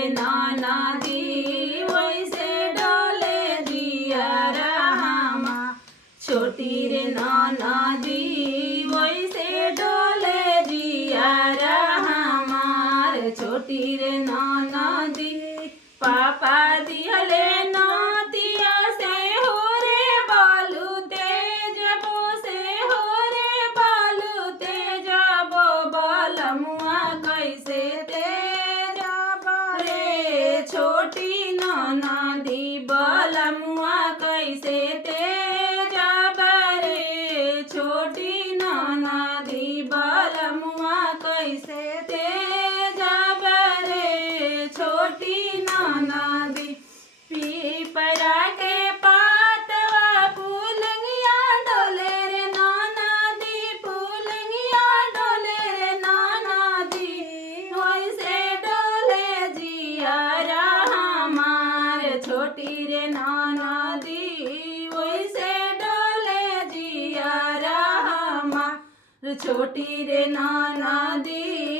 रे नाना दी वैसे डोले दिया रामा। छोटी रे नाना दी वैसे डोले दिया रामा। छोटी रे नाना दी पापा दिहले नातिया से हो रे बालू तेज बो से हो रे बालू तेज बो बालमुआ कैसे तेज रे। छोटी नाना दी बालमुआ कैसे तेज रे। छोटी नाना दी बालमुआ कैसे तेज रे। छोटी नाना दी पीपरा के पातवा फूलंगिया डोले रे नाना दी फूलंगिया डोले रे नाना दी वैसे डोले जिया हमार। छोटी रे नाना दी वैसे डोले जिया हमार। छोटी रे नाना दी